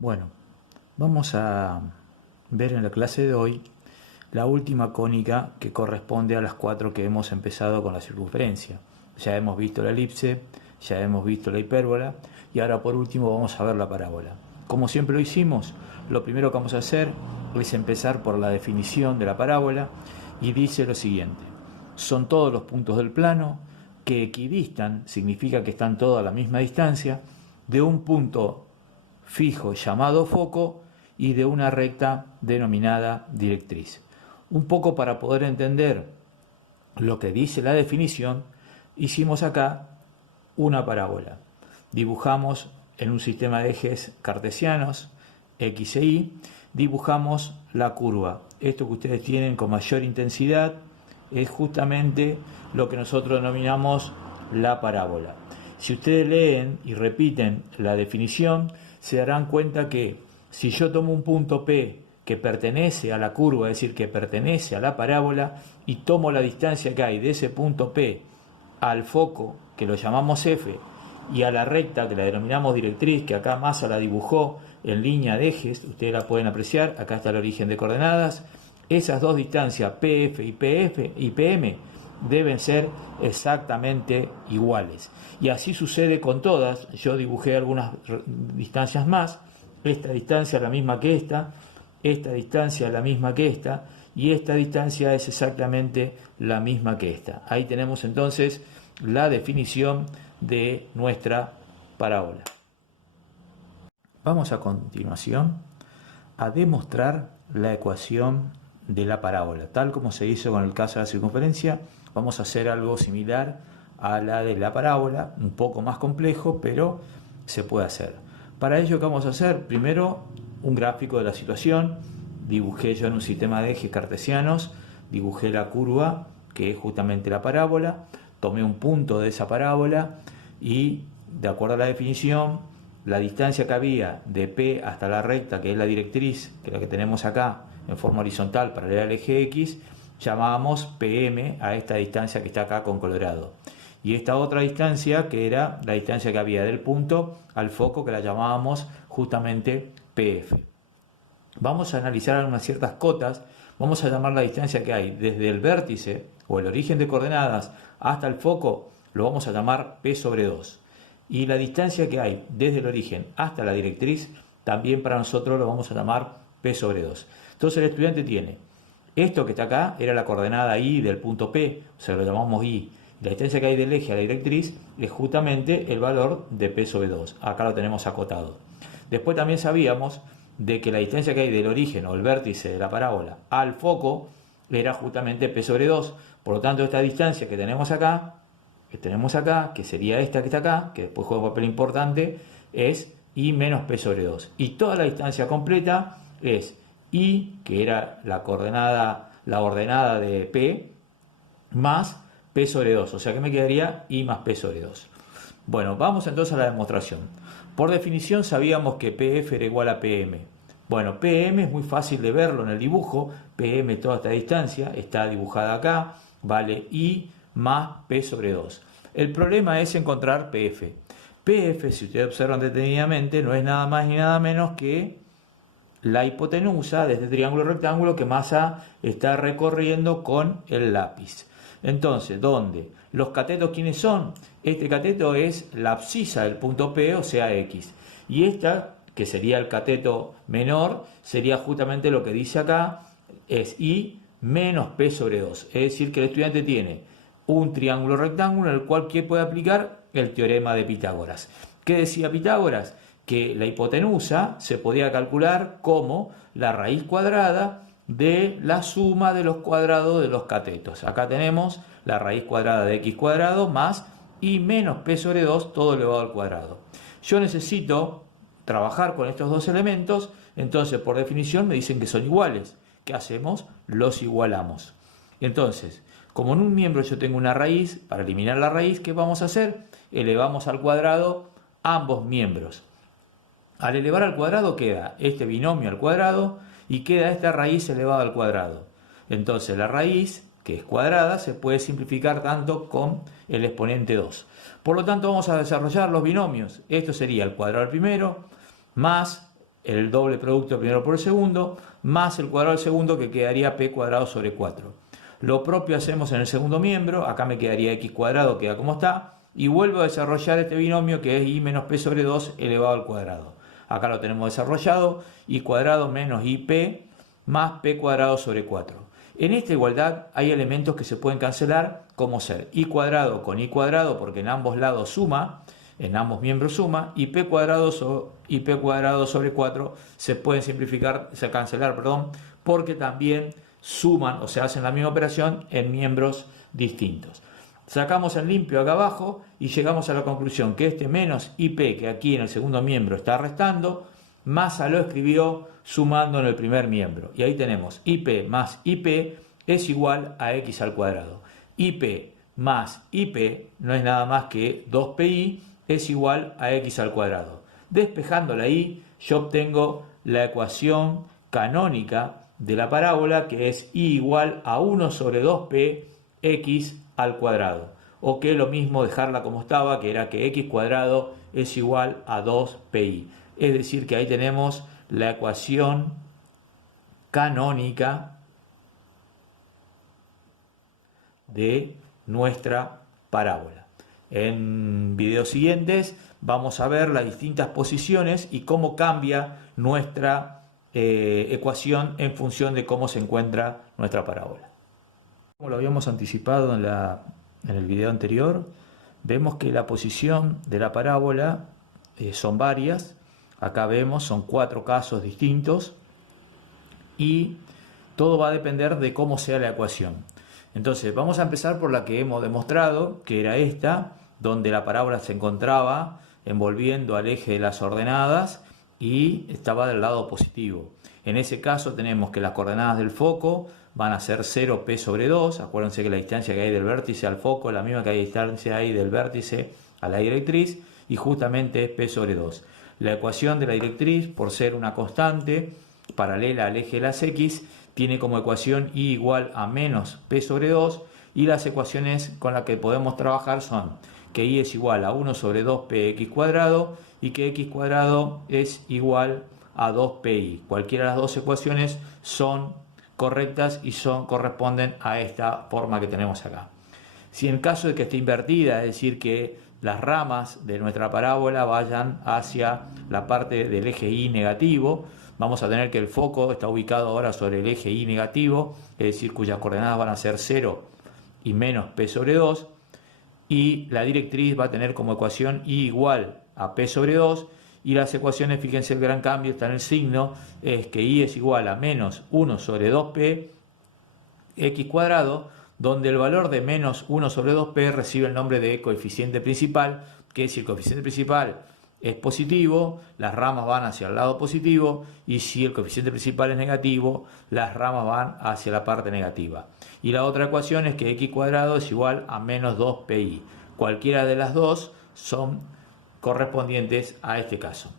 Bueno, vamos a ver en la clase de hoy la última cónica que corresponde a las cuatro que hemos empezado con la circunferencia. Ya hemos visto la elipse, ya hemos visto la hipérbola y ahora por último vamos a ver la parábola. Como siempre lo hicimos, lo primero que vamos a hacer es empezar por la definición de la parábola y dice lo siguiente: son todos los puntos del plano que equidistan, significa que están todos a la misma distancia, de un punto fijo llamado foco y de una recta denominada directriz. Un poco para poder entender lo que dice la definición, hicimos acá una parábola. Dibujamos en un sistema de ejes cartesianos, X e Y, dibujamos la curva. Esto que ustedes tienen con mayor intensidad es justamente lo que nosotros denominamos la parábola. Si ustedes leen y repiten la definición, se darán cuenta que si yo tomo un punto P que pertenece a la curva, es decir, que pertenece a la parábola, y tomo la distancia que hay de ese punto P al foco, que lo llamamos F, y a la recta, que la denominamos directriz, que acá Massa la dibujó en línea de ejes, ustedes la pueden apreciar, acá está el origen de coordenadas, esas dos distancias, PF y PM, deben ser exactamente iguales. Y así sucede con todas. Yo dibujé algunas distancias más. Esta distancia es la misma que esta distancia es la misma que esta, y esta distancia es exactamente la misma que esta. Ahí tenemos entonces la definición de nuestra parábola. Vamos a continuación a demostrar la ecuación de la parábola. Tal como se hizo con el caso de la circunferencia, vamos a hacer algo similar a la de la parábola, un poco más complejo, pero se puede hacer. Para ello, ¿qué vamos a hacer? Primero, un gráfico de la situación. Dibujé yo en un sistema de ejes cartesianos, dibujé la curva, que es justamente la parábola, tomé un punto de esa parábola y, de acuerdo a la definición, la distancia que había de P hasta la recta, que es la directriz, que es la que tenemos acá en forma horizontal paralela al eje X, llamábamos PM a esta distancia que está acá con colorado. Y esta otra distancia, que era la distancia que había del punto al foco, que la llamábamos justamente PF. Vamos a analizar unas ciertas cotas. Vamos a llamar la distancia que hay desde el vértice o el origen de coordenadas hasta el foco, lo vamos a llamar P sobre 2. Y la distancia que hay desde el origen hasta la directriz, también para nosotros lo vamos a llamar P sobre 2. Entonces el estudiante tiene esto que está acá, era la coordenada I del punto P, o sea, lo llamamos I. La distancia que hay del eje a la directriz es justamente el valor de P sobre 2. Acá lo tenemos acotado. Después también sabíamos de que la distancia que hay del origen o el vértice de la parábola al foco era justamente P sobre 2. Por lo tanto, esta distancia que tenemos acá, que sería esta que está acá, que después juega un papel importante, es I menos P sobre 2. Y toda la distancia completa es I, que era la ordenada de P, más P sobre 2. O sea que me quedaría I más P sobre 2. Bueno, vamos entonces a la demostración. Por definición sabíamos que PF era igual a PM. Bueno, PM es muy fácil de verlo en el dibujo. PM, toda esta distancia, está dibujada acá, vale I más P sobre 2. El problema es encontrar PF. PF, si ustedes observan detenidamente, no es nada más ni nada menos que la hipotenusa de este triángulo rectángulo que Massa está recorriendo con el lápiz. Entonces, ¿dónde? ¿Los catetos quiénes son? Este cateto es la abscisa del punto P, o sea X. Y esta, que sería el cateto menor, sería justamente lo que dice acá, es I menos P sobre 2. Es decir, que el estudiante tiene un triángulo rectángulo en el cual ¿qué puede aplicar? El teorema de Pitágoras. ¿Qué decía Pitágoras? Que la hipotenusa se podía calcular como la raíz cuadrada de la suma de los cuadrados de los catetos. Acá tenemos la raíz cuadrada de x cuadrado más I menos P sobre 2 todo elevado al cuadrado. Yo necesito trabajar con estos dos elementos, entonces por definición me dicen que son iguales. ¿Qué hacemos? Los igualamos. Entonces, como en un miembro yo tengo una raíz, para eliminar la raíz, ¿qué vamos a hacer? Elevamos al cuadrado ambos miembros. Al elevar al cuadrado queda este binomio al cuadrado y queda esta raíz elevada al cuadrado. Entonces la raíz, que es cuadrada, se puede simplificar tanto con el exponente 2. Por lo tanto vamos a desarrollar los binomios. Esto sería el cuadrado al primero más el doble producto del primero por el segundo, más el cuadrado del segundo, que quedaría p cuadrado sobre 4. Lo propio hacemos en el segundo miembro, acá me quedaría x cuadrado, queda como está, y vuelvo a desarrollar este binomio que es y menos p sobre 2 elevado al cuadrado. Acá lo tenemos desarrollado, y cuadrado menos ip más p cuadrado sobre 4. En esta igualdad hay elementos que se pueden cancelar, como ser y cuadrado con y cuadrado, porque en ambos lados suma, en ambos miembros suma, y p cuadrado sobre 4 se pueden cancelar, porque también suman o se hacen la misma operación en miembros distintos. Sacamos en limpio acá abajo y llegamos a la conclusión que este menos ip, que aquí en el segundo miembro está restando, Massa lo escribió sumando en el primer miembro. Y ahí tenemos ip más ip es igual a x al cuadrado. Ip más ip no es nada más que 2pi es igual a x al cuadrado. Despejando la y, yo obtengo la ecuación canónica de la parábola, que es y igual a 1 sobre 2p x al cuadrado, o que lo mismo dejarla como estaba, que era que x cuadrado es igual a 2pi. Es decir, que ahí tenemos la ecuación canónica de nuestra parábola. En videos siguientes vamos a ver las distintas posiciones y cómo cambia nuestra ecuación en función de cómo se encuentra nuestra parábola. Como lo habíamos anticipado en el video anterior, vemos que la posición de la parábola son varias. Acá vemos, son 4 casos distintos y todo va a depender de cómo sea la ecuación. Entonces, vamos a empezar por la que hemos demostrado, que era esta, donde la parábola se encontraba envolviendo al eje de las ordenadas y estaba del lado positivo. En ese caso tenemos que las coordenadas del foco van a ser 0p sobre 2. Acuérdense que la distancia que hay del vértice al foco es la misma que la distancia hay del vértice a la directriz, y justamente es p sobre 2. La ecuación de la directriz, por ser una constante paralela al eje de las x, tiene como ecuación y igual a menos p sobre 2, y las ecuaciones con las que podemos trabajar son que y es igual a 1 sobre 2px cuadrado y que x cuadrado es igual a 2pi. Cualquiera de las dos ecuaciones son correctas y corresponden a esta forma que tenemos acá. Si en caso de que esté invertida, es decir, que las ramas de nuestra parábola vayan hacia la parte del eje y negativo, vamos a tener que el foco está ubicado ahora sobre el eje y negativo, es decir, cuyas coordenadas van a ser 0 y menos p sobre 2, y la directriz va a tener como ecuación y igual a p sobre 2, y las ecuaciones, fíjense el gran cambio, está en el signo, es que y es igual a menos 1 sobre 2p x cuadrado, donde el valor de menos 1 sobre 2p recibe el nombre de coeficiente principal, que si el coeficiente principal es positivo, las ramas van hacia el lado positivo, y si el coeficiente principal es negativo, las ramas van hacia la parte negativa. Y la otra ecuación es que x cuadrado es igual a menos 2pi. Cualquiera de las dos son correspondientes a este caso.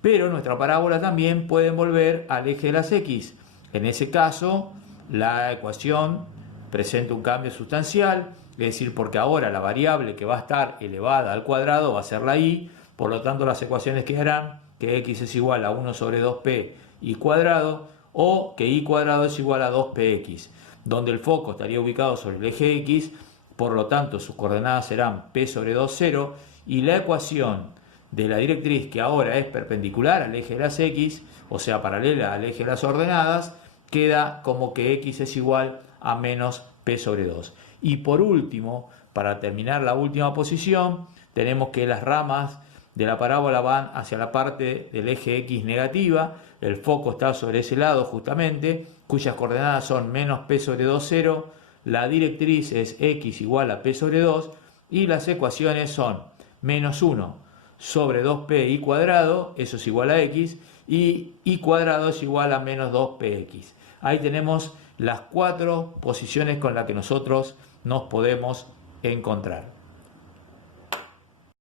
Pero nuestra parábola también puede envolver al eje de las x. En ese caso, la ecuación presenta un cambio sustancial, es decir, porque ahora la variable que va a estar elevada al cuadrado va a ser la y, por lo tanto las ecuaciones quedarán que x es igual a 1 sobre 2p y cuadrado, o que y cuadrado es igual a 2px, donde el foco estaría ubicado sobre el eje x, por lo tanto sus coordenadas serán p sobre 2, 0, y la ecuación de la directriz, que ahora es perpendicular al eje de las x, o sea, paralela al eje de las ordenadas, queda como que x es igual a menos p sobre 2. Y por último, para terminar la última posición, tenemos que las ramas de la parábola van hacia la parte del eje x negativa, el foco está sobre ese lado justamente, cuyas coordenadas son menos p sobre 2, 0, la directriz es x igual a p sobre 2, y las ecuaciones son menos 1 sobre 2p y cuadrado, eso es igual a x, y y cuadrado es igual a menos 2px. Ahí tenemos las 4 posiciones con las que nosotros nos podemos encontrar.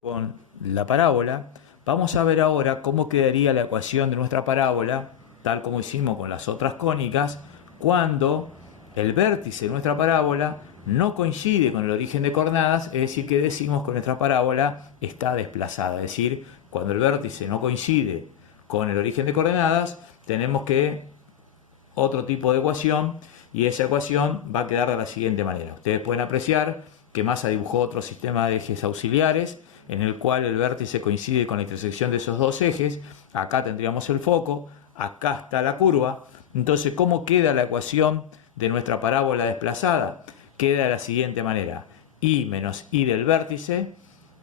Con la parábola, vamos a ver ahora cómo quedaría la ecuación de nuestra parábola, tal como hicimos con las otras cónicas, cuando el vértice de nuestra parábola no coincide con el origen de coordenadas, es decir, que decimos que nuestra parábola está desplazada, es decir, cuando el vértice no coincide con el origen de coordenadas, tenemos que otro tipo de ecuación, y esa ecuación va a quedar de la siguiente manera. Ustedes pueden apreciar que Massa dibujó otro sistema de ejes auxiliares en el cual el vértice coincide con la intersección de esos dos ejes. Acá tendríamos el foco, acá está la curva. Entonces, ¿cómo queda la ecuación de nuestra parábola desplazada? Queda de la siguiente manera: y menos y del vértice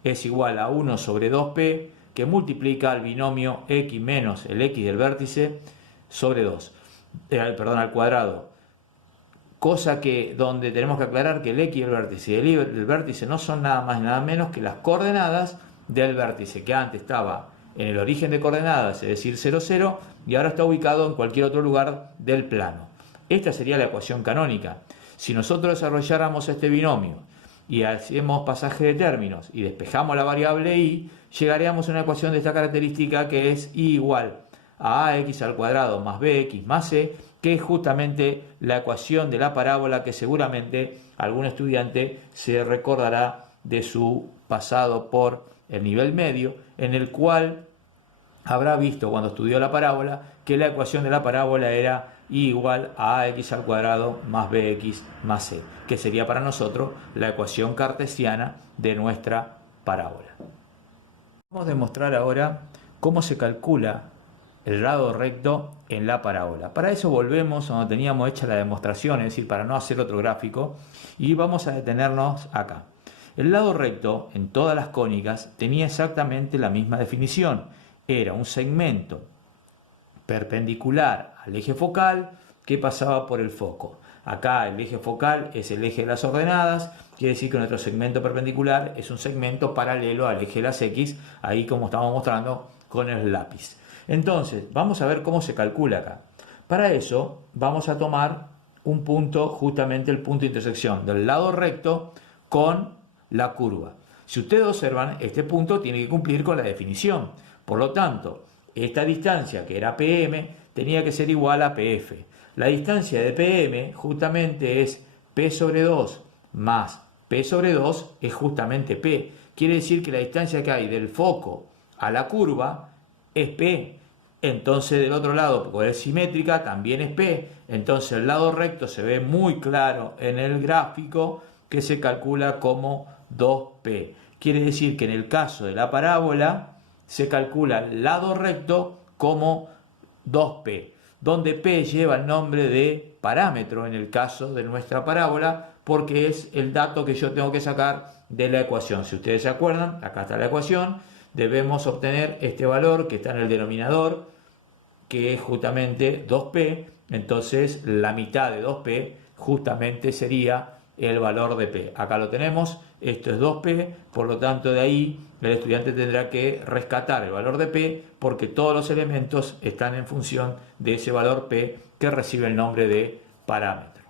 es igual a 1 sobre 2p, que multiplica al binomio x menos el x del vértice sobre 2, al cuadrado. Cosa que donde tenemos que aclarar que el x y el vértice y el vértice no son nada más y nada menos que las coordenadas del vértice, que antes estaba en el origen de coordenadas, es decir 0, 0, y ahora está ubicado en cualquier otro lugar del plano. Esta sería la ecuación canónica. Si nosotros desarrolláramos este binomio y hacemos pasaje de términos y despejamos la variable y, llegaríamos a una ecuación de esta característica, que es y igual a ax al cuadrado más bx más c, que es justamente la ecuación de la parábola que seguramente algún estudiante se recordará de su pasado por el nivel medio, en el cual habrá visto cuando estudió la parábola que la ecuación de la parábola era y igual a ax al cuadrado más bx más c, que sería para nosotros la ecuación cartesiana de nuestra parábola. Vamos a demostrar ahora cómo se calcula el lado recto en la parábola. Para eso volvemos a donde teníamos hecha la demostración, es decir, para no hacer otro gráfico, y vamos a detenernos acá. El lado recto en todas las cónicas tenía exactamente la misma definición. Era un segmento perpendicular al eje focal que pasaba por el foco. Acá el eje focal es el eje de las ordenadas, quiere decir que nuestro segmento perpendicular es un segmento paralelo al eje de las X, ahí como estamos mostrando con el lápiz. Entonces, vamos a ver cómo se calcula acá. Para eso, vamos a tomar un punto, justamente el punto de intersección del lado recto con la curva. Si ustedes observan, este punto tiene que cumplir con la definición. Por lo tanto, esta distancia, que era PM, tenía que ser igual a PF. La distancia de PM justamente es P sobre 2 más P sobre 2 es justamente P. Quiere decir que la distancia que hay del foco a la curva es P. Entonces del otro lado, porque es simétrica, también es P. Entonces el lado recto se ve muy claro en el gráfico, que se calcula como 2P. Quiere decir que en el caso de la parábola se calcula el lado recto como 2P, donde P lleva el nombre de parámetro en el caso de nuestra parábola, porque es el dato que yo tengo que sacar de la ecuación. Si ustedes se acuerdan, acá está la ecuación, debemos obtener este valor que está en el denominador, que es justamente 2P, entonces la mitad de 2P justamente sería el valor de P. Acá lo tenemos, esto es 2P, por lo tanto de ahí el estudiante tendrá que rescatar el valor de P, porque todos los elementos están en función de ese valor P que recibe el nombre de parámetro.